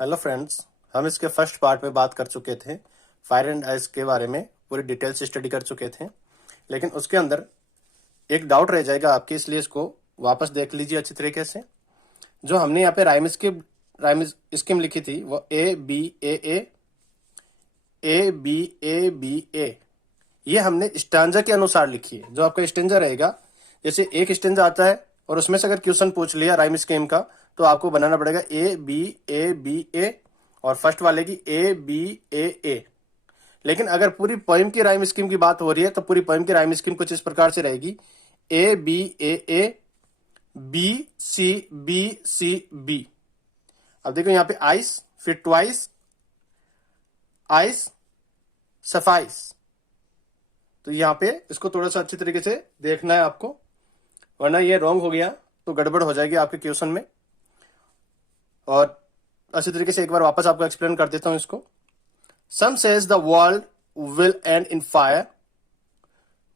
Hello friends, हम इसके first part में बात कर चुके थे। फायर एंड आइस के बारे में पूरी डिटेल से स्टडी कर चुके थे, लेकिन उसके अंदर एक डाउट रह जाएगा आपके, इसलिए इसको वापस देख लीजिए अच्छी तरीके से। जो हमने यहाँ पे राइम स्कीम लिखी थी वो ए बी ए, ये हमने स्टैंजा के अनुसार लिखी है। जो आपका स्टैंजा रहेगा, जैसे एक स्टैंजा आता है और उसमें से अगर क्वेश्चन पूछ लिया राइम स्कीम का, तो आपको बनाना पड़ेगा ए बी ए और फर्स्ट वाले की ए बी ए। लेकिन अगर पूरी पोएम की राइम स्कीम की बात हो रही है तो पूरी पोएम की राइम स्कीम कुछ इस प्रकार से रहेगी: ए बी सी बी। अब देखो यहाँ पे आइस, फिर ट्वाइस, आइस, सफाइस। तो यहाँ पे इसको थोड़ा सा अच्छी तरीके से देखना है आपको, वरना ये रॉन्ग हो गया तो गड़बड़ हो जाएगी आपके क्वेश्चन में। और अच्छी तरीके से एक बार वापस आपको एक्सप्लेन कर देता हूं इसको। Some says the world will end in fire.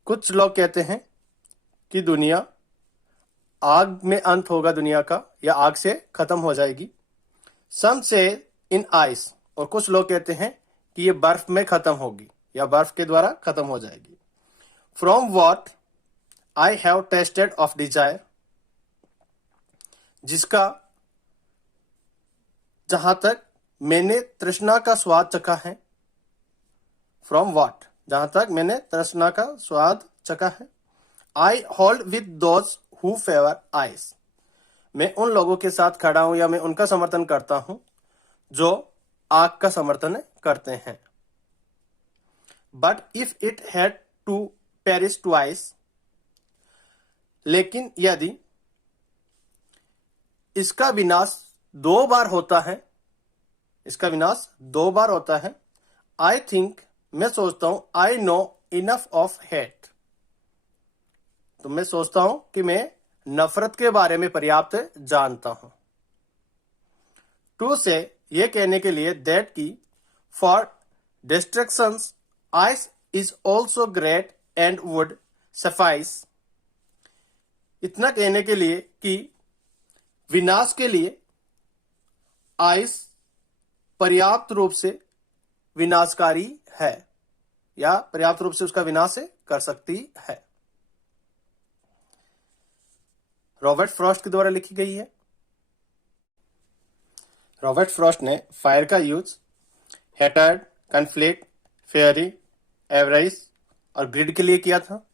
कुछ लोग कहते हैं कि दुनिया आग में अंत होगा, दुनिया का, या आग से खत्म हो जाएगी। सम से इन आइस, और कुछ लोग कहते हैं कि ये बर्फ में खत्म होगी या बर्फ के द्वारा खत्म हो जाएगी। From what I have tested of desire, जिसका जहां तक मैंने तृष्णा का स्वाद चखा है। फ्रॉम वॉट, जहां तक मैंने तृष्णा का स्वाद चखा है। I hold with those who favour ice, मैं उन लोगों के साथ खड़ा हूं या मैं उनका समर्थन करता हूं जो आग का समर्थन करते हैं। But if it had to perish twice, लेकिन यदि इसका विनाश दो बार होता है, इसका विनाश दो बार होता है। आई थिंक, मैं सोचता हूं, I know enough of hate, तो मैं सोचता हूं कि मैं नफरत के बारे में पर्याप्त जानता हूं। टू से, ये कहने के लिए, दैट की for destruction ice is also great and would suffice, इतना कहने के लिए कि विनाश के लिए आइस पर्याप्त रूप से विनाशकारी है या पर्याप्त रूप से उसका विनाश कर सकती है। रॉबर्ट फ्रॉस्ट के द्वारा लिखी गई है। रॉबर्ट फ्रॉस्ट ने फायर का use hatred, conflict, fury, avarice और ग्रिड के लिए किया था,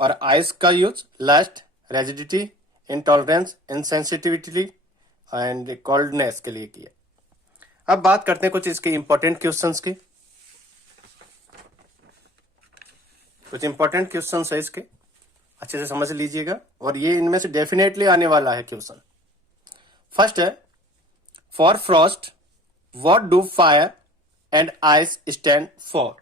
और आइस का use lust, rigidity, intolerance, insensitivity and coldness के लिए किया। अब बात करते हैं कुछ इसके इंपॉर्टेंट क्वेश्चंस की। कुछ इंपॉर्टेंट क्वेश्चंस है इसके, अच्छे से समझ लीजिएगा, और ये इनमें से डेफिनेटली आने वाला है क्वेश्चन। फर्स्ट है, for Frost what do fire and ice stand for.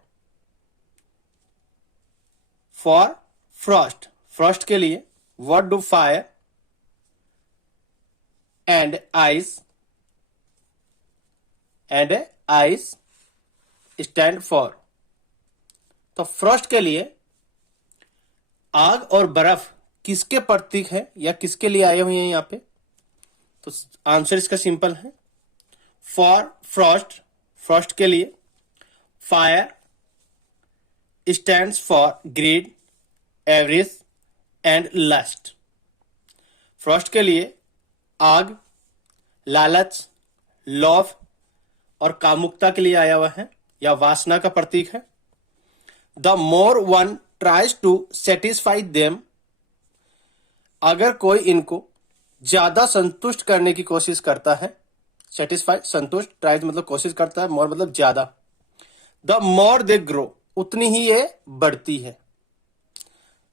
For Frost, Frost के लिए, what do fire and ice stand for. तो फ्रॉस्ट के लिए आग और बर्फ किसके प्रतीक है या किसके लिए आए हुए हैं यहाँ पे? तो आंसर इसका सिंपल है, फॉर फ्रॉस्ट, फ्रॉस्ट के लिए। Fire stands for greed, avarice and lust. Frost के लिए आग, लालच, लोभ और कामुकता के लिए आया हुआ है या वासना का प्रतीक है। The more one tries to satisfy them, अगर कोई इनको ज्यादा संतुष्ट करने की कोशिश करता है। सेटिस्फाई, संतुष्ट, ट्राइज मतलब कोशिश करता है, मोर मतलब ज्यादा। द मोर दे ग्रो, उतनी ही ये बढ़ती है।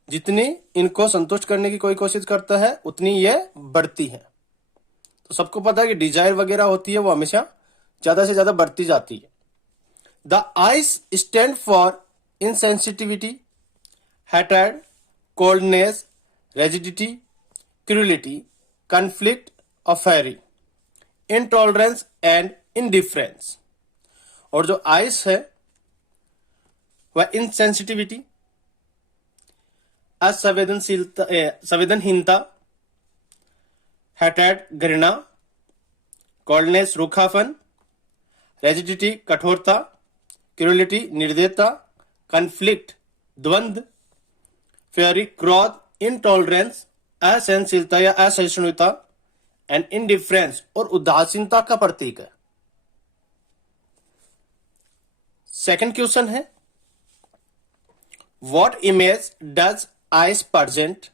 जितनी इनको संतुष्ट करने की कोई कोशिश करता है उतनी ये बढ़ती है। तो सबको पता है कि डिजायर वगैरह होती है वो हमेशा ज्यादा से ज्यादा बढ़ती जाती है। The ice stand for insensitivity, hatred, coldness, rigidity, cruelty, conflict or fury, intolerance and indifference। और जो आइस है वह insensitivity, असंवेदनशीलता, संवेदनहीनता, hatred, घृणा, coldness, रूखापन रेजिडिटी कठोरता, क्रूरलिटी निर्दयता, कन्फ्लिक्ट द्वंद्व, फ्यूरी क्रोध, इंटॉलरेंस असहनशीलता या असहिष्णुता, एंड इंडिफरेंस और उदासीनता का प्रतीक है। सेकंड क्वेश्चन है, what image does ice present?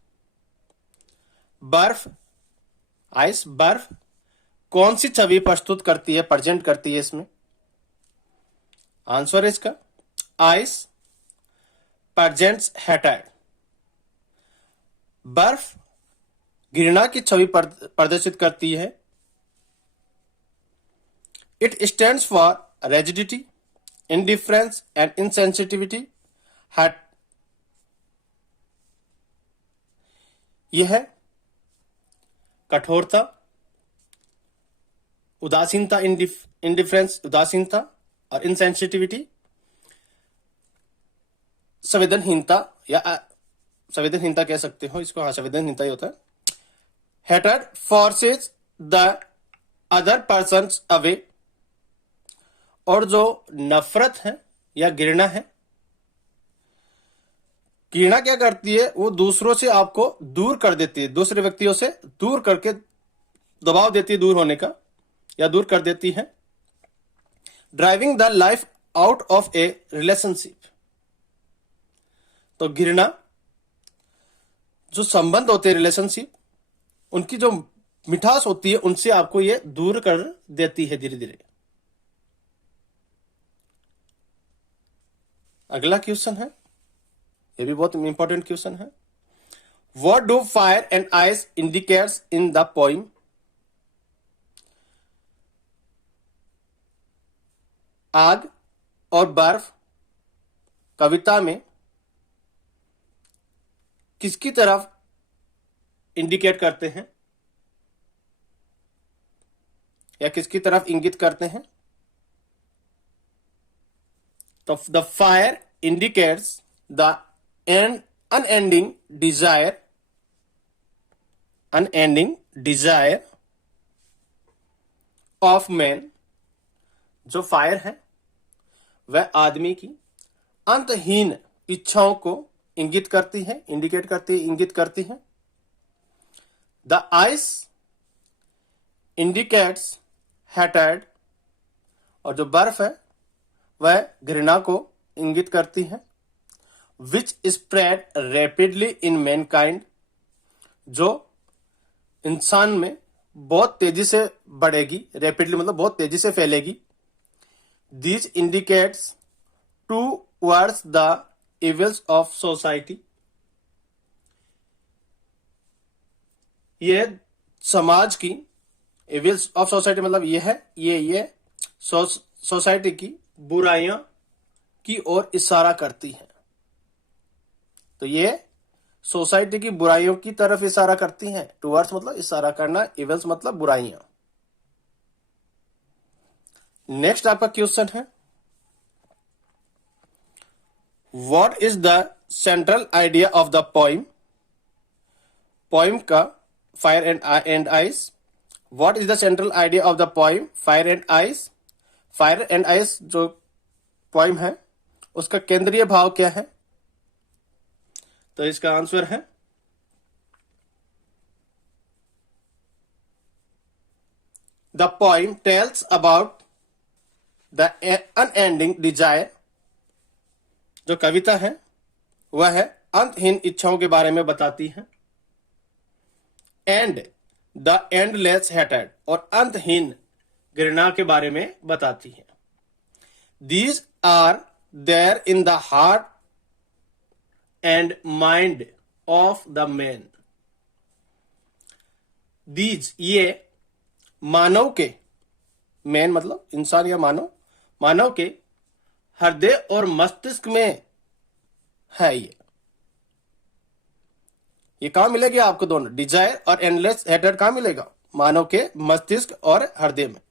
बर्फ, आइस बर्फ कौन सी छवि प्रस्तुत करती है, प्रेजेंट करती है इसमें? आंसर है इसका आइस प्रेजेंट्स हेट्रेड। बर्फ घृणा की छवि प्रदर्शित करती है। It stands for rigidity, indifference and insensitivity. यह है कठोरता, उदासीनता, इंडिफरेंस उदासीनता, और इनसेंसिटिविटी संवेदनहीनता या संवेदनहीनता कह सकते हो इसको, हाँ संवेदनहीनता ही होता है। Hatred forces the other person away, और जो नफरत है या घृणा है, घृणा क्या करती है, वो दूसरों से आपको दूर कर देती है, दूसरे व्यक्तियों से दूर करके दबाव देती है दूर होने का, या दूर कर देती है। Driving the life out of A relationship, तो घृणा जो संबंध होते हैं रिलेशनशिप, उनकी जो मिठास होती है उनसे आपको ये दूर कर देती है धीरे धीरे। अगला क्वेश्चन है, ये भी बहुत इंपॉर्टेंट क्वेश्चन है। What do fire and ice indicates in the poem? आग और बर्फ कविता में किसकी तरफ इंडिकेट करते हैं या किसकी तरफ इंगित करते हैं? तो the fire indicates the unending desire of man. जो फायर है वह आदमी की अंतहीन इच्छाओं को इंगित करती है, इंडिकेट करती है, इंगित करती है। द आइस इंडिकेट्स हेट्रेड, और जो बर्फ है वह घृणा को इंगित करती है। विच स्प्रेड रैपिडली इन मैनकाइंड, जो इंसान में बहुत तेजी से बढ़ेगी, रैपिडली मतलब बहुत तेजी से फैलेगी। These indicates towards the evils of society, यह समाज की, इविल्स ऑफ सोसाइटी मतलब यह है ये सोसाइटी की बुराइयां की ओर इशारा करती है। तो ये सोसाइटी की बुराइयों की तरफ इशारा करती हैं। टूवर्ड्स मतलब इशारा करना, इविल्स मतलब बुराइयां। नेक्स्ट आपका क्वेश्चन है, what is the central idea of the poem? Poem का fire and ice. What is the central idea of the poem fire and ice? Fire and ice जो पोइम है उसका केंद्रीय भाव क्या है? तो इसका आंसर है the poem tells about the unending desire. जो कविता है वह है अंतहीन इच्छाओं के बारे में बताती है। एंड द एंडलेस हेट्रेड, और अंतहीन घृणा के बारे में बताती है। These are there in the heart and mind of the man. These ये मानव के, मैन मतलब इंसान या मानव के हृदय और मस्तिष्क में है। ये कहां मिलेगी आपको? दोनों डिजायर और एंडलेस हेट्रेड कहां मिलेगा? मानव के मस्तिष्क और हृदय में।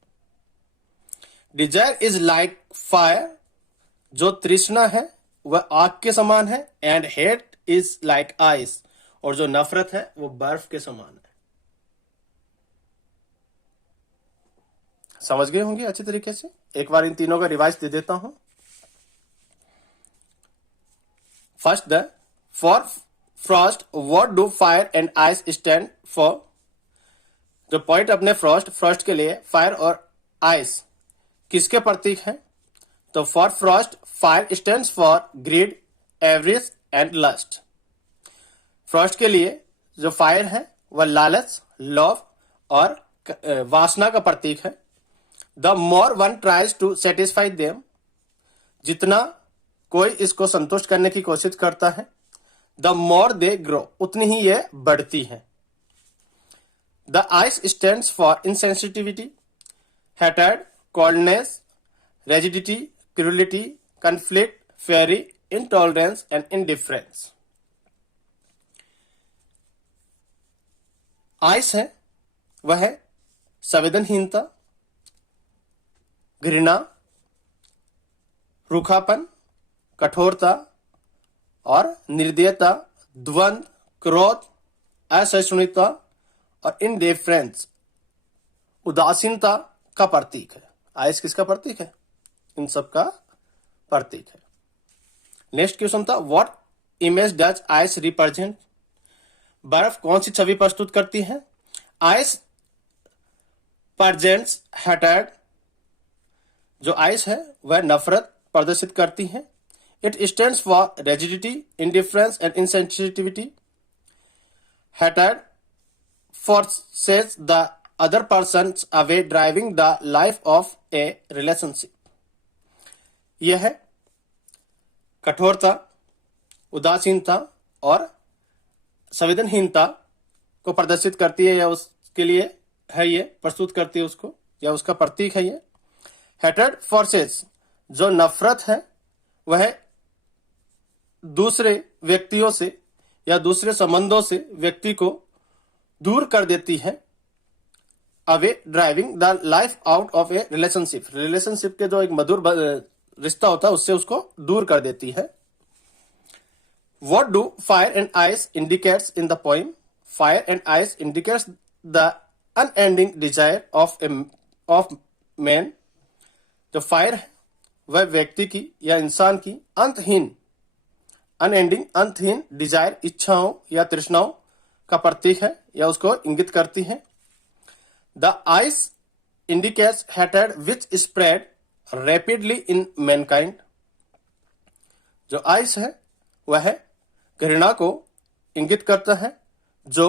डिजायर इज लाइक फायर, जो तृष्णा है वह आग के समान है। And hate is like ice, और जो नफरत है वो बर्फ के समान है। समझ गए होंगे अच्छी तरीके से। एक बार इन तीनों का रिवाइज दे देता हूं। First, the for Frost what do fire and ice stand for. जो पॉइंट अपने फ्रॉस्ट के लिए फायर और आइस किसके प्रतीक हैं? तो for Frost fire stands for greed, avarice and lust. Frost के लिए जो फायर है वह लालच, लव और वासना का प्रतीक है। The more one tries to satisfy them, जितना कोई इसको संतुष्ट करने की कोशिश करता है, द मोर दे ग्रो, उतनी ही ये बढ़ती है। The ice stands for insensitivity, hatred, coldness, rigidity, cruelty, conflict, fury, intolerance and indifference. Ice है वह है संवेदनहीनता, घृणा, रूखापन, कठोरता और निर्दयता, द्वंद, क्रोध, असहिष्णुता और इंडिफरेंस, उदासीनता का प्रतीक है। आइस किसका प्रतीक है? इन सब का प्रतीक है। नेक्स्ट क्वेश्चन था, what image does ice represent. बर्फ कौन सी छवि प्रस्तुत करती है? आइस प्रेजेंट्स हेटर्ड, जो आइस है वह नफरत प्रदर्शित करती है। It stands for rigidity, indifference and insensitivity. Hatred forces the other persons away, driving the life of a relationship. यह है कठोरता, उदासीनता और संवेदनहीनता को प्रदर्शित करती है, या उसके लिए है, ये प्रस्तुत करती है उसको, या उसका प्रतीक है ये। हेटेड फोर्सेस, जो नफरत है वह दूसरे व्यक्तियों से या दूसरे संबंधों से व्यक्ति को दूर कर देती है। Away, driving the life out of A relationship के जो एक मधुर रिश्ता होता है उससे उसको दूर कर देती है। What do fire and ice indicates in the poem? Fire and ice indicates the unending desire of man. जो फायर है वह व्यक्ति की या इंसान की अंतहीन, अनएंडिंग, अंतहीन डिजायर, इच्छाओं या तृष्णाओं का प्रतीक है या उसको इंगित करती है। The ice indicates hated which spread rapidly in Mankind. जो आइस है वह घृणा को इंगित करता है जो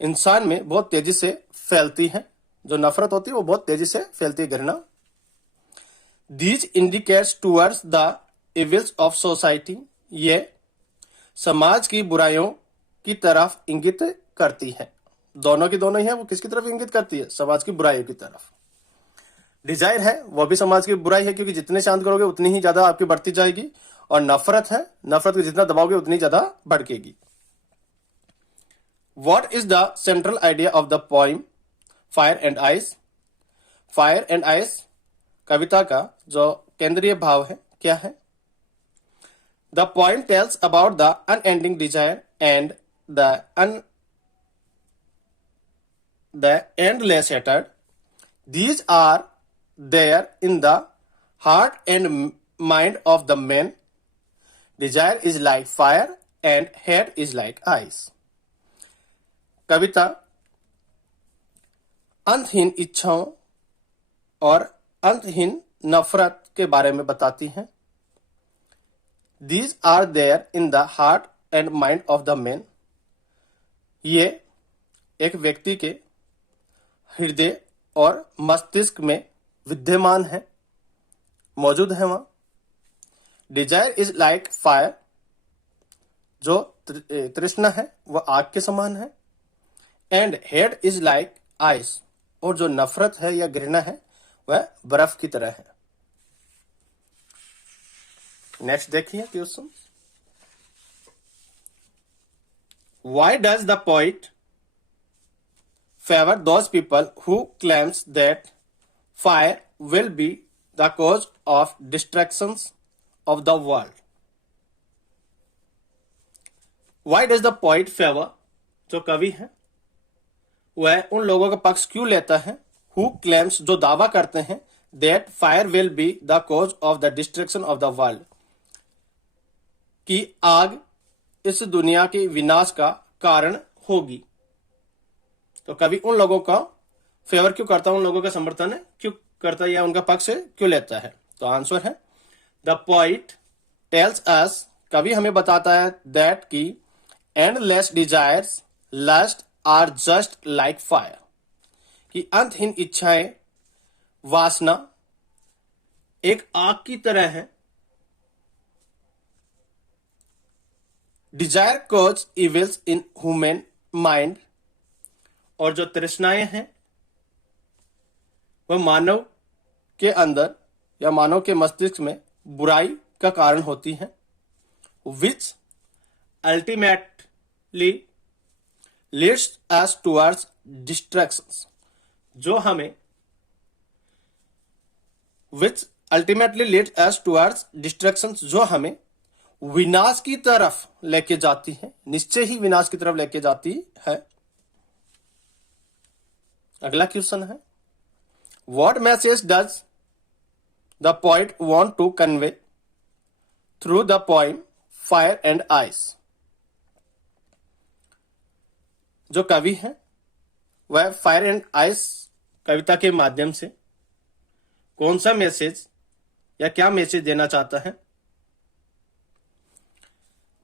इंसान में बहुत तेजी से फैलती है। जो नफरत होती है वो बहुत तेजी से फैलती है, घृणा। These indicates towards the evils of society. ये समाज की बुराइयों की तरफ इंगित करती है। दोनों की दोनों ही है, वो किसकी तरफ इंगित करती है? समाज की बुराइयों की तरफ। डिजायर है वो भी समाज की बुराई है, क्योंकि जितने शांत करोगे उतनी ही ज्यादा आपकी बढ़ती जाएगी। और नफरत है, नफरत को जितना दबाओगे उतनी ज्यादा भड़केगी। What is the central idea of the poem fire and ice? Fire and ice कविता का जो केंद्रीय भाव है क्या है? The poem tells about the unending desire and the endless hatred. These are there in the heart and mind of the man. Desire is like fire and hate is like ice. कविता अंतहीन इच्छाओं और अंतहीन नफरत के बारे में बताती हैं। These are there in the heart and mind of the man. ये एक व्यक्ति के हृदय और मस्तिष्क में विद्यमान है, मौजूद है वहां। डिजायर इज लाइक फायर, जो तृष्णा है वह आग के समान है। And hate is like ice, और जो नफरत है या घृणा है वह बर्फ की तरह है। नेक्स्ट देखिए question, why does the poet favor those people who claims that fire will be the cause of destructions of the world? Why does the poet favor, जो कवि है वह उन लोगों का पक्ष क्यों लेता है हु क्लेम्स जो दावा करते हैं that fire will be the cause of the destruction of the world कि आग इस दुनिया के विनाश का कारण होगी। तो कवि उन लोगों का फेवर क्यों करता है, उन लोगों का समर्थन क्यों करता है या उनका पक्ष क्यों लेता है? तो आंसर है द पोइट टेल्स अस, कवि हमें बताता है दैट की endless desires lust are just like fire, कि अंतहीन इच्छाएं वासना एक आग की तरह है। Desire cause evils in human mind, और जो तृष्णाएं हैं वह मानव के अंदर या मानव के मस्तिष्क में बुराई का कारण होती हैं। Which ultimately leads us towards distractions, जो हमें which ultimately leads us towards distractions, जो हमें विनाश की तरफ लेके जाती है, निश्चय ही विनाश की तरफ लेके जाती है। अगला क्वेश्चन है what message does the poet want to convey through the poem fire and ice. जो कवि है वह फायर एंड आइस कविता के माध्यम से कौन सा मैसेज या क्या मैसेज देना चाहता है?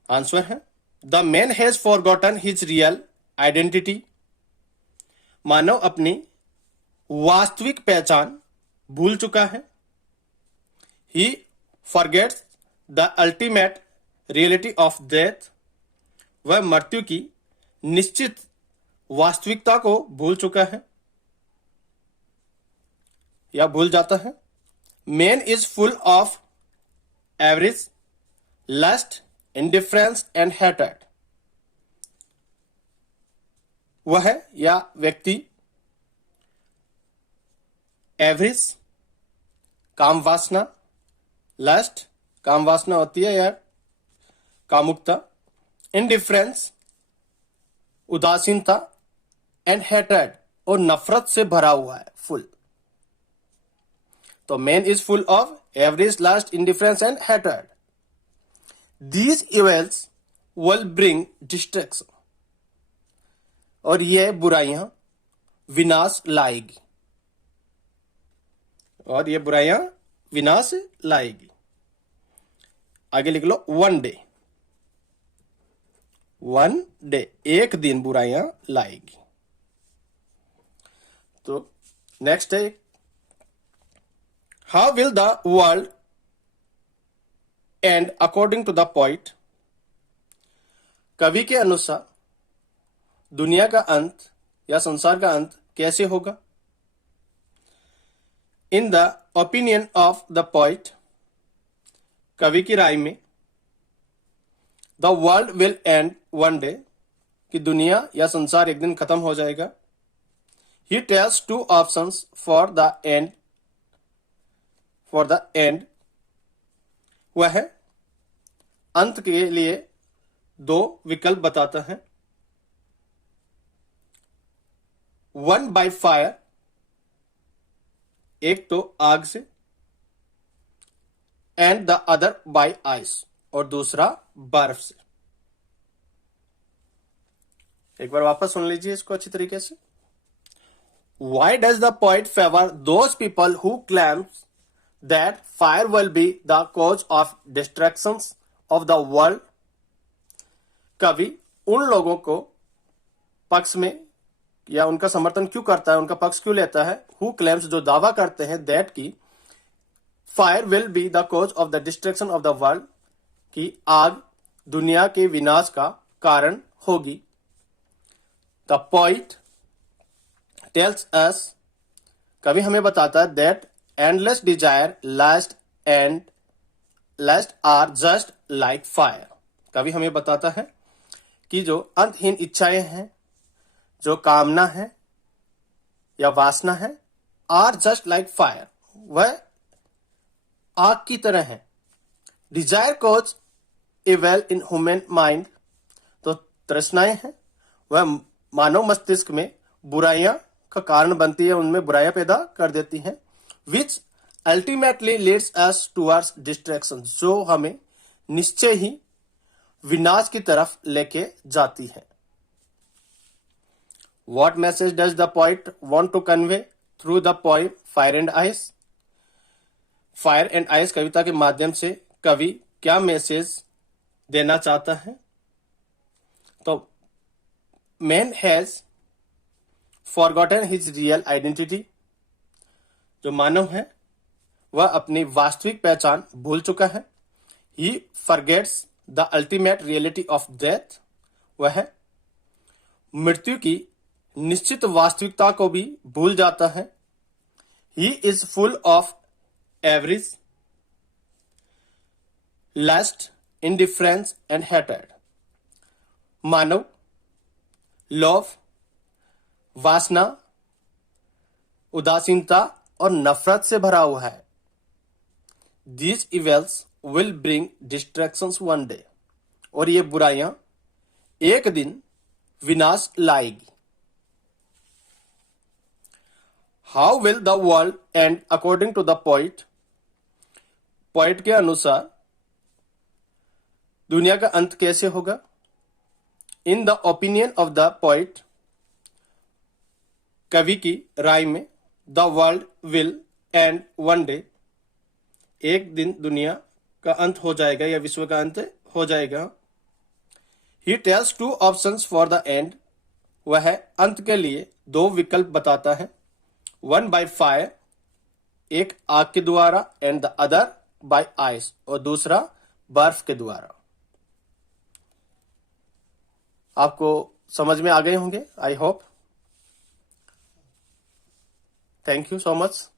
आंसर है the man has forgotten his real identity, मानव अपनी वास्तविक पहचान भूल चुका है। He forgets the ultimate reality of death, वह मृत्यु की निश्चित वास्तविकता को भूल चुका है या भूल जाता है। Man is full of avarice lust indifference and हेटेड, वह या व्यक्ति एवरेज काम वासना, लस्ट काम वासना होती है या कामुकता, इंडिफरेंस उदासीनता, एंड हेटेड और नफरत से भरा हुआ है, फुल। तो man is full of avarice lust indifference and हेटेड। These evils will bring destruction, और ये बुराइयां विनाश लाएगी, और ये बुराइयां विनाश लाएगी। आगे लिख लो वन डे, वन डे एक दिन बुराइयां लाएगी। तो नेक्स्ट है how will the world end according to the poet, कवि के अनुसार दुनिया का अंत या संसार का अंत कैसे होगा? In the opinion of the poet, कवि की राय में the world will and one day, कि दुनिया या संसार एक दिन खत्म हो जाएगा। He tells two options for the end, वह अंत के लिए दो विकल्प बताता है। वन बाय फायर, एक तो आग से, and the other by ice, और दूसरा बर्फ से। एक बार वापस सुन लीजिए इसको अच्छी तरीके से। Why does the poet favor those people who claims that fire will be the cause of destructions of the world? कवि उन लोगों को पक्ष में या उनका समर्थन क्यों करता है, उनका पक्ष क्यों लेता है? Who claims, जो दावा करते हैं that की fire will be the cause of the destruction of the world, कि आग दुनिया के विनाश का कारण होगी। The poet tells us, कवि हमें बताता है that endless desire, lust and lust are just like fire, कवि हमें बताता है कि जो अंतहीन इच्छाएं हैं, जो कामना है या वासना है, are just like fire, वह आग की तरह है। Desire cause evil in human mind, तो तृष्णाएं हैं वह मानव मस्तिष्क में बुराइयां का कारण बनती है, उनमें बुराइयां पैदा कर देती हैं, which ultimately leads us towards distraction, जो हमें निश्चय ही विनाश की तरफ लेके जाती है। What message does the poet want to convey through the poem Fire and Ice? Fire and Ice कविता के माध्यम से कवि क्या मैसेज देना चाहता है? तो man has forgotten his real identity. जो मानव है वह अपनी वास्तविक पहचान भूल चुका है। He forgets the ultimate reality of death. वह मृत्यु की निश्चित वास्तविकता को भी भूल जाता है। He is full of avarice, lust, indifference and hatred. मानव लोभ, वासना, उदासीनता और नफरत से भरा हुआ है। These evils will bring distractions one day. और ये बुराइयां एक दिन विनाश लाएगी। How will the world end according to the poet? Poet के अनुसार दुनिया का अंत कैसे होगा? In the opinion of the poet, कवि की राय में, the world will end one day. एक दिन दुनिया का अंत हो जाएगा या विश्व का अंत हो जाएगा। He tells two options for the end. वह अंत के लिए दो विकल्प बताता है। One by fire, एक आग के द्वारा, and the other by ice, और दूसरा बर्फ के द्वारा। आपको समझ में आ गए होंगे, I hope. Thank you so much.